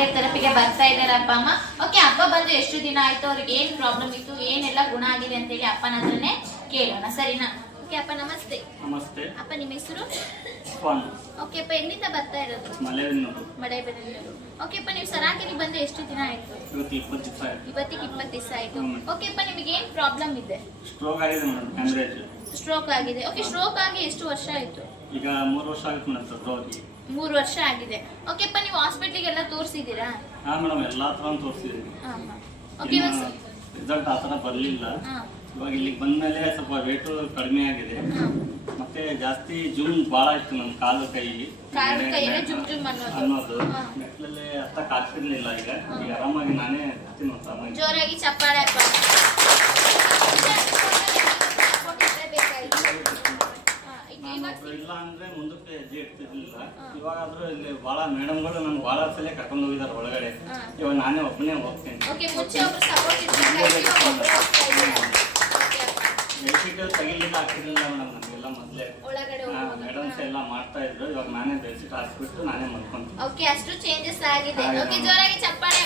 Care ಥೆರಪಿಗೆ ಬರ್ತಾ ಇದ್ದಾರೆ ಅಪ್ಪ ಅಮ್ಮ. ಓಕೆ, ಅಪ್ಪ ಬಂದು ಎಷ್ಟು ದಿನ ಆಯ್ತು, ಅವ್ರಿಗೆ ಏನ್ ಪ್ರಾಬ್ಲಮ್ ಇತ್ತು, ಏನೆಲ್ಲ ಗುಣ ಆಗಿದೆ ಅಂತ ಹೇಳಿ ಅಪ್ಪನ ಹತ್ರನೇ ಕೇಳೋಣ, ಸರಿನಾ? ಓಕೆ ಅಪ್ಪ, ನಮಸ್ತೆ. ನಮಸ್ತೆ. ಅಪ್ಪ, ನಿಮ್ಮ ಹೆಸರು? ಓಕೆ ಅಪ್ಪ, ಎಲ್ಲಿಂದ ಬರ್ತಾ ಇರೋದು? ಮಳೆಬೆನ್ನೂರು. ಓಕೆ ಅಪ್ಪ, ನೀವು ಸರಾಕೆಗೆ ಬಂದು ಎಷ್ಟು ದಿನ ಆಯ್ತು? ಇವತ್ತಿಗೆ 20 ದಿವಸ ಆಯ್ತು. ಓಕೆ ಅಪ್ಪ, ನಿಮಗೆ ಏನ್ ಪ್ರಾಬ್ಲಮ್ ಇದೆ? ಸ್ಟ್ರೋಕ್ ಆಗಿದೆ ಮೇಡಮ್, ಹ್ಯಾಮರೇಜ್. ಸ್ಟ್ರೋಕ್ ಆಗಿದೆ. ಓಕೆ, ಸ್ಟ್ರೋಕ್ ಆಗಿ ಎಷ್ಟು ವರ್ಷ ಆಯ್ತು? ಈಗ 3 ವರ್ಷ ಆಗುತ್ತೆ ಮೇಡಮ್. ಸ್ಟ್ರೋಕ್ 3 ವರ್ಷ ಆಗಿದೆ. ಓಕೆ ಅಪ್ಪ, ನೀವು ಹಾಸ್ಪಿಟಲ್ಗೆಲ್ಲ ತೋರಿಸಿದ್ದೀರಾ? ಹಾ ಮೇಡಮ್, ಎಲ್ಲಾ ತರ ತೋರಿಸಿದೀನಿ. ಓಕೆ, ರಿಸಲ್ಟ್ ಆ ತರ ಬರ್ಲಿಲ್ಲ. ಇವಾಗ ಇಲ್ಲಿಗೆ ಬಂದ್ಮೇಲೆ ಸ್ವಲ್ಪ ವೇಟ್ ಕಡಿಮೆ ಆಗಿದೆ. ಮತ್ತೆ ಜಾಸ್ತಿ ಜುಮ್ ಬಹಳ ಇತ್ತು ನನ್ನ ಕಾಲು ಕೈ ಅನ್ನೋದು. ಮೆಟ್ಲಲ್ಲಿ ಹತ್ತಕ್ಕೆ ಆಗ್ತಿರ್ಲಿಲ್ಲ. ಈಗ ಆರಾಮಾಗಿ ನಾನೇ ಹತ್ತೀನಿ. ಜೋರಾಗಿ ಚಪ್ಪಾಳೆ. ಇಲ್ಲ ಅಂದ್ರೆ ಮುಂದಕ್ಕೆ ಹೆಜ್ಜೆ ಇಡ್ತಿರ್ಲಿಲ್ಲ. ಇವಾಗಾದ್ರೂ ಇಲ್ಲಿ ಬಹಳ ಮೇಡಮ್ಗಳು ನನ್ಗೆ ಬಹಳ ಸಲ ಕರ್ಕೊಂಡು ಹೋಗಿದಾರೆ ಒಳಗಡೆ. ಇವಾಗ ನಾನೇ ಒಬ್ಬನೇ ಹೋಗ್ತೇನೆ. ಬೆಡ್ಶೀಟ್ ತೆಗಿಲಿಲ್ಲ, ಆಗ್ತಿರ್ಲಿಲ್ಲ ಮೇಡಮ್. ನಮಗೆಲ್ಲ ಮೊದಲೇ ಮೇಡಮ್ಸ್ ಎಲ್ಲ ಮಾಡ್ತಾ ಇದ್ರು. ಇವಾಗ ನಾನೇ ಬೆಡ್ಶೀಟ್ ಹಾಕ್ಬಿಟ್ಟು ನಾನೇ ಮಲ್ಕೊಂತೀನಿ. ಓಕೆ, ಅಷ್ಟು ಚೇಂಜಸ್ ಆಗಿದೆ. ಓಕೆ, ಜೋರಾಗಿ ಚಪ್ಪಾಳೆ.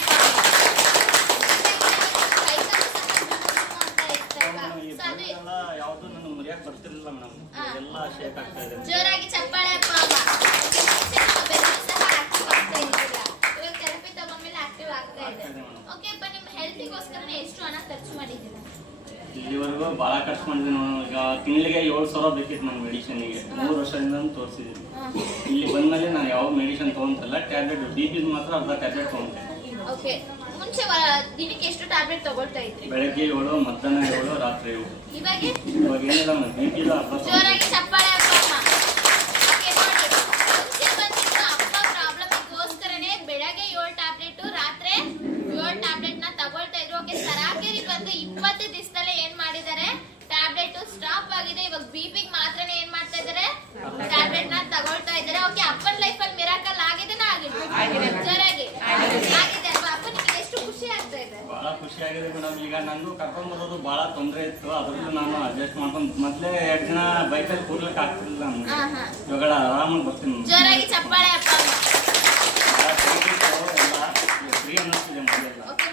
ಯಾವ್ದು ನನಗೆ ಮುರಿಯಕ್ ಬರ್ತಿರ್ಲಿಲ್ಲ ಮೇಡಮ್. ಎಲ್ಲ ಶೇಕ್ ಆಗ್ತಾ ಇದೆ. ಜೋರಾಗಿ ಚಪ್ಪಾಳೆ. ಥೆರಪಿ ತಗೊಂಡ್ಮೇಲೆ ಆಕ್ಟಿವ್ ಆಗ್ತಾ ಇದೆ. ಓಕೆ ಅಪ್ಪ, ನಿಮ್ಮ ಹೆಲ್ತಿಗೋಸ್ಕರ ಎಷ್ಟು ಹಣ ಖರ್ಚು ಮಾಡಿದ್ದೀರಾ? ಇಲ್ಲಿವರೆಗೂ ಬಹಳ ಖರ್ಚು ಮಾಡಿದ್ದೀನಿ. ಈಗ ತಿಂಗಳಿಗೆ 7,000 ಬೇಕಿತ್ತು ನನ್ನ ಮೆಡಿಸಿನ್ಗೆ. 3 ವರ್ಷದಿಂದ ತೋರಿಸಿದ್ದೀನಿ. ಇಲ್ಲಿ ಬಂದ್ಮೇಲೆ ನಾನು ಯಾವ ಮೆಡಿಸಿನ್ ತಗೊಂತಲ್ಲ, ಟ್ಯಾಬ್ಲೆಟ್ BP ಮಾತ್ರ ಅರ್ಧ ಟ್ಯಾಬ್ಲೆಟ್ ತಗೊಂತೇನೆ. ಓಕೆ, ಮುಂಚೆ ದಿನಕ್ಕೆ ಎಷ್ಟು ಟ್ಯಾಬ್ಲೆಟ್ ತಗೊಳ್ತಾ ಇದ್ರಿ? ಬೆಳಗ್ಗೆ 7, ಮಧ್ಯಾಹ್ನ 7, ರಾತ್ರಿ 7. ಇವಾಗ ಏನಿಲ್ಲ ಮೇಡಮ್, BP ಜೋರಾಗಿ ಚಪ್ಪಾಳೆ. ಓಕೆ, ನೋಡಿ, ಮುಂಚೆ ಬಂದಿದ್ದು ಅಪ್ಪ ಪ್ರಾಬ್ಲಮ್ಗೋಸ್ಕರನೇ ಬೆಳಗ್ಗೆ 7 ಟ್ಯಾಬ್ಲೆಟ್, ರಾತ್ರಿ 7 ಟ್ಯಾಬ್ಲೆಟ್ ನ ತಗೊಳ್ತಾ ಇದ್ರು. ಓಕೆ, ಸರಾಕೆರಿ ಬಂದು 20 ದಿವಸದಲ್ಲೇ ಏನ್ ಮಾಡಿದ್ದಾರೆ, ಟ್ಯಾಬ್ಲೆಟ್ ಸ್ಟಾಪ್ ಆಗಿದೆ. ಇವಾಗ BP ಮಾತ್ರನೇ ಏನ್ ಮಾಡ್ತಾ ಇದ್ದಾರೆ, ಟ್ಯಾಬ್ಲೆಟ್ ನ ತಗೊಳ್ತಾ ಇದ್ದಾರೆ. ಓಕೆ, ಅಪ್ಪನ ಲೈಫ್ ಅಲ್ಲಿ ಮಿರಾಕಲ್ ಆಗಿದೆನಾ? ಆಗಿದೆ. ಜೋರಾಗಿ ಆಗಿದೆ ಅಲ್ವಾ? ಅಪ್ಪ, ನಿಮಗೆ ಎಷ್ಟು ಖುಷಿ ಆಗ್ತಾ ಇದೆ? ಬಹಳ ಖುಷಿ ಆಗಿದೆ ಮೇಡಮ್. ಈಗ ನನಗೂ ಕರ್ಕೊಂಡ್ ಬರೋದು ಬಹಳ ತೊಂದರೆ ಇತ್ತು. ಅದ್ರಲ್ಲೂ ನಾನು ಅಡ್ಜಸ್ಟ್ ಮಾಡ್ಕೊಂಡು ಮೊದ್ಲೇ 2 ದಿನ ಬೈಕಲ್ಲಿ ಕೂರ್ಲಿಕ್ಕೆ ಆಗ್ತಿರ್ಲಿಲ್ಲ. ಇವಾಗ ಆರಾಮಾಗಿ ಬರ್ತೀನಿ. ಜೋರಾಗಿ ಚಪ್ಪಾಳೆ. ಅಪ್ಪ ಫ್ರೀ ಅನ್ನಿಸ್ತಿದೆ.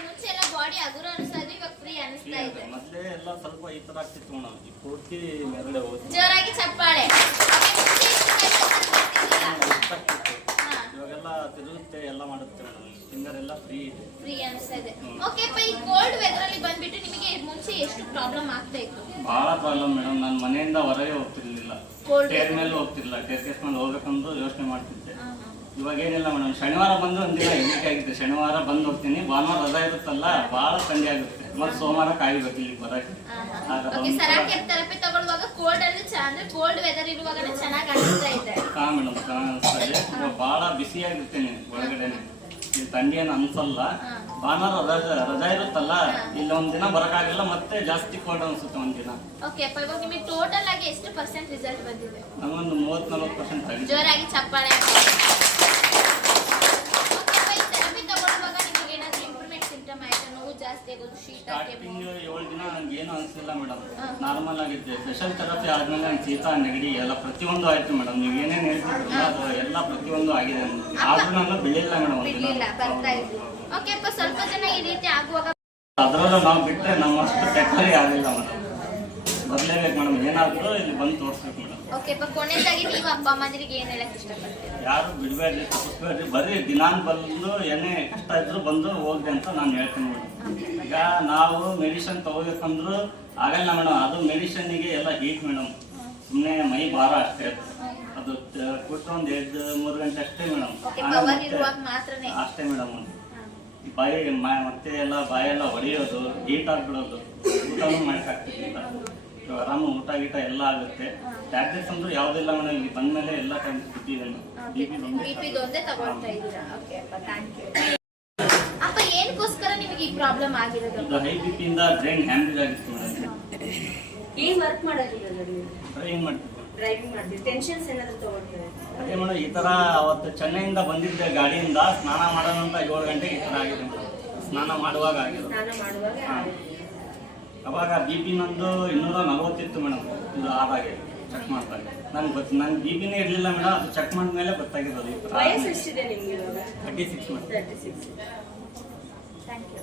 ಮುಂಚೆ ಎಲ್ಲ ಬಾಡಿ ಹಗುರ ಅನಿಸ್ತಾ, ಇವಾಗ ಫ್ರೀ ಅನಿಸ್ತಾ ಇದೆ. ಮೊದ್ಲೇ ಎಲ್ಲ ಸ್ವಲ್ಪ ಈ ತರ ಆಗ್ತಿತ್ತು ಮೇಡಮ್. ಈ ಪೂರ್ತಿ ಮೇಲ್ಗಡೆ ಹೋಗ್ತೀವಿ. ಜೋರಾಗಿ ಚಪ್ಪಾಳೆ. ಇವಾಗೆಲ್ಲ ತಿರುಗುತ್ತೆ, ಎಲ್ಲ ಮಾಡುತ್ತೆ ಮೇಡಮ್. ಫಿಂಗರ್ ಎಲ್ಲ ಫ್ರೀ ಇದೆ. ಫ್ರೀ ಅನಿಸ್ತಾ ಇದೆ. ಓಕೆ ಅಪ್ಪ, ಈ ಕೋಲ್ಡ್ ವೆದರ್ ಅಲ್ಲಿ ಬಂದ್ಬಿಟ್ಟು ನಿಮಗೆ ಮುಂಚೆ ಎಷ್ಟು ಪ್ರಾಬ್ಲಮ್ ಆಗ್ತಾ ಇತ್ತು? ಬಹಳ ಪ್ರಾಬ್ಲಮ್ ಮೇಡಮ್. ನಾನು ಮನೆಯಿಂದ ಹೊರಗೆ ಹೋಗ್ತಿರ್ಲಿಲ್ಲ. ಟೇರ್ ಮೇಲೆ ಹೋಗ್ತಿರ್ಲಿಲ್ಲ. ಟೇರ್ ಕೇಸ್ ಮೇಲೆ ಹೋಗ್ಬೇಕಂದು ಯೋಚನೆ ಮಾಡ್ತಿದ್ದೆ. ಇವಾಗ ಏನಿಲ್ಲ ಮೇಡಮ್, ಶನಿವಾರ ಬಂದು ಒಂದಿನ ಹೆದರಿಕೆ ಆಗುತ್ತೆ. ಶನಿವಾರ ಬಂದು ಹೋಗ್ತೀನಿ. ಭಾನುವಾರ ರಜಾ ಇರುತ್ತಲ್ಲ, ಬಹಳ ಥಂಡಿ ಆಗುತ್ತೆ. ಮತ್ತೆ ಸೋಮವಾರ ಕಾಯ್ಬೇಕು ಇಲ್ಲಿ ಬರಕ್ಕೆ. ಸರಾಕೆರ್ ಥೆರಪಿ ತಗೊಳ್ಳುವಾಗ ಕೋಲ್ಡ್ ಅಲ್ಲಿ ಅಂದ್ರೆ ಕೋಲ್ಡ್ ವೆದರ್ ಇರುವಾಗ ಚೆನ್ನಾಗಿ ಅನಿಸ್ತಾ ಇದೆ. ಹಾ ಮೇಡಮ್, ಚೆನ್ನಾಗಿ ಅನಿಸ್ತಾ ಇದೆ. ಬಹಳ ಬಿಸಿಯಾಗಿರ್ತೇನೆ ಒಳಗಡೆನೆ. ಇಲ್ಲಿ ಥಂಡಿ ಏನು ಅನ್ಸಲ್ಲ. ಭಾನುವಾರ ರಜಾ ಇರುತ್ತಲ್ಲ, ಇಲ್ಲಿ ಒಂದಿನ ಬರಕ್ಕಾಗಲ್ಲ. ಮತ್ತೆ ಜಾಸ್ತಿ ಕೋಲ್ಡ್ ಅನ್ಸುತ್ತೆ ಒಂದಿನ. ಓಕೆ ಅಪ್ಪ, ಇವಾಗ ನಿಮಗೆ ಟೋಟಲ್ ಆಗಿ ಎಷ್ಟು % ರಿಸಲ್ಟ್ ಬಂದಿದೆ? ನಮಗೊಂದು 30-40% ಆಗಿದೆ. ಜೋರಾಗಿ ಚಪ್ಪಾಳೆ. ಸ್ಟಾರ್ಟಿಂಗ್ 7 ದಿನ ನಂಗೆ ಏನು ಅನಿಸಿಲ್ಲ ಮೇಡಮ್. ನಾರ್ಮಲ್ ಆಗಿದ್ದೆ. ಸ್ಪೆಷಲ್ ಥೆರಪಿ ಆದ್ಮೇಲೆ ನಂಗೆ ಶೀತ, ನೆಗಡಿ ಎಲ್ಲ ಪ್ರತಿಯೊಂದು ಆಯ್ತು ಮೇಡಮ್. ನೀವು ಏನೇನು ಹೇಳ್ತಿದ್ರಲ್ಲ ಅದು ಎಲ್ಲ ಪ್ರತಿಯೊಂದು ಆಗಿದೆ. ಆದ್ರೂ ನಾನು ಬೆಳಿಲ್ಲ ಮೇಡಮ್. ಓಕೆ ಅಪ್ಪ, ಸ್ವಲ್ಪ ಜನ ಈ ರೀತಿ ಆಗುವಾಗ ಅದರಲ್ಲೂ ನಾವು ಬಿಟ್ಟರೆ ನಮ್ಮಷ್ಟು ಕೆಟ್ಟರಿ ಆಗಿಲ್ಲ ಮೇಡಮ್. ಬರ್ಲೇಬೇಕು ಮೇಡಮ್. ಏನಾದರೂ ಇಲ್ಲಿ ಬಂದು ತೋರಿಸ್ಬೇಕು ಮೇಡಮ್. ಓಕೆ ಅಪ್ಪ, ಕೊನೆಯದಾಗಿ ನೀವು ಅಪ್ಪ ಅಮ್ಮಂದಿರಿಗೆ ಏನು ಹೇಳಕ್ ಇಷ್ಟಪಡ್ತೀರಾ? ಯಾರು ಬಿಡಬೇಡ್ರಿ, ತಪ್ಪಿಸ್ಬೇಡ್ರಿ. ಬರೀ ದಿನಾನ್ ಬಂದು ಏನೇ ಕಷ್ಟ ಇದ್ರು ಬಂದು ಹೋಗ್ರಿ ಅಂತ ನಾನು ಹೇಳ್ತೀನಿ ಮೇಡಮ್. ಈಗ ನಾವು ಮೆಡಿಸಿನ್ ತಗೋಬೇಕಂದ್ರು ಆಗಲ್ಲ ಮೇಡಮ್. ಅದು ಮೆಡಿಸಿನ್ನಿಗೆ ಎಲ್ಲ ಹೀಟ್ ಮೇಡಮ್. ಸುಮ್ಮನೆ ಮೈ ಭಾರ ಅಷ್ಟೇ. ಅದು ಕೊಟ್ಟು ಒಂದು 2-3 ಗಂಟೆ ಅಷ್ಟೇ ಮೇಡಮ್. ಅಷ್ಟೇ ಮೇಡಮ್. ಬಾಯಿ ಮತ್ತೆ ಎಲ್ಲ ಬಾಯೆಲ್ಲ ಹೊಡೆಯೋದು, ಹೀಟ್ ಆಗ್ಬಿಡೋದು, ಊಟನೂ ಮಾಡೋಕ್ಕಾಗ್ತಿರ್ಲಿಲ್ಲ. ಆರಾಮ ಊಟ ಗೀಟ ಎಲ್ಲ ಆಗುತ್ತೆ. ಟ್ಯಾಬ್ಲೆಟ್ಸ್ ಅಂದ್ರೆ ಯಾವುದಿಲ್ಲ ಮೇಡಮ್. ಇಲ್ಲಿ ಬಂದ್ಮೇಲೆ ಎಲ್ಲ ಟೈಮ್ ಬಿಟ್ಟಿದೆ. ಅಪ್ಪ, ಏನಕ್ಕೋಸ್ಕರ ನಿಮಗೆ ಈ ಪ್ರಾಬ್ಲಮ್ ಆಗಿರೋದು? ಹೈ BP ಇಂದ ಬ್ರೈನ್ ಹ್ಯಾಮರೇಜ್ ಆಗಿತ್ತು ಮೇಡಮ್. ಏನ್ ವರ್ಕ್ ಮಾಡೋದಿಲ್ಲ? ಡ್ರೈವಿಂಗ್ ಮಾಡ್ತಿದ್ದೆ. ಡ್ರೈವಿಂಗ್ ಮಾಡ್ತೀವಿ. ಟೆನ್ಷನ್ಸ್ ಏನಾದ್ರು ತಗೊಳ್ತೀರಾ? ಅದೇ ಮೇಡಮ್, ಈ ತರ ಅವತ್ತು ಚೆನ್ನೈಯಿಂದ ಬಂದಿದ್ದೆ ಗಾಡಿಯಿಂದ. ಸ್ನಾನ ಮಾಡೋಣ ಅಂತ 7 ಗಂಟೆಗೆ ಈ ತರ ಆಗಿದೆ ಮೇಡಮ್. ಸ್ನಾನ ಮಾಡುವಾಗ ಆಗಿದೆ. ಅವಾಗ ಅವಾಗ BP ನಂದು 240 ಇತ್ತು ಮೇಡಮ್. ಇದು ಆದಾಗೆ ಚೆಕ್ ಮಾಡ್ತಾರೆ. ನನ್ಗೆ ಬಿ ಪಿನೇ ಇರಲಿಲ್ಲ ಮೇಡಮ್, ಅದು ಚೆಕ್ ಮಾಡಿದ್ಮೇಲೆ ಗೊತ್ತಾಗಿರೋದು ಈ ಥರ. ವಯಸ್ಸು ಎಷ್ಟಿದೆ ನಿಮ್ಗೆ ಇವಾಗ? 36 ಮೇಡಮ್. 36. Thank you.